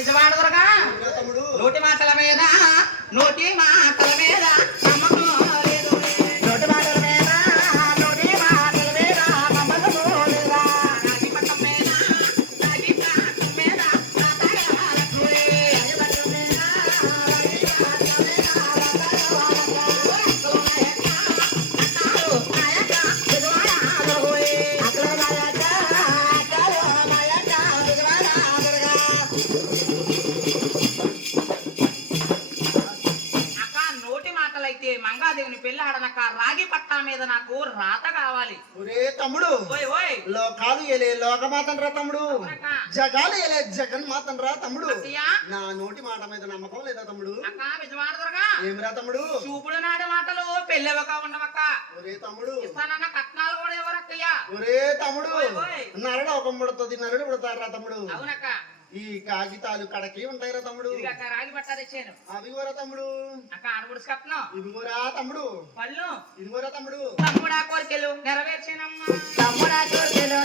నిజమాడదురుగా నోటి మాటల మీద నోటి మాటల మీద నమ్మకం లేదు నోటి మాటల మీద నోటి మాటల మీద నమ్మకం లేదా రాగిపట్టం మీద రాగిపట్టం మీద మంగాదేవిని పెళ్లి ఆడనక రాగి పట్టా మీద నాకు రాత కావాలి. ఒరే తమ్ముడు లోకాలు ఏలే లోకమాతన్ రా తమ్ముడు, జగాలు ఏలే జగన్మాతన్ రా తమ్ముడు. నా నోటి మాట మీద నమ్మకం లేదా తమ్ముడు? ఏమిరా తమ్ముడు? చూపుడు నాడే మాటలు పెళ్ళవక ఉండవక్క. ఒరే తమ్ముడు ఇస్తానన్న కట్నాలు కూడా ఎవరక్కయ్యా? ఒరే తమ్ముడు నరడు ఒక ముడతది నరుడు పుడతారా తమ్ముడు. అవునక్క. ఈ కాగితాలు కడకి ఉంటాయిరా తమ్ముడు. రాగి పట్టా తెచ్చాను. అవి కూడా తమ్ముడు. అక్క ఆడబుడుసు కట్నం. ఇవి కూడా తమ్ముడు. పళ్ళు ఇది కూడా తమ్ముడు. తమ్ముడా కోరికలు నెరవేర్చానమ్మా. తమ్ముడా కోరికలు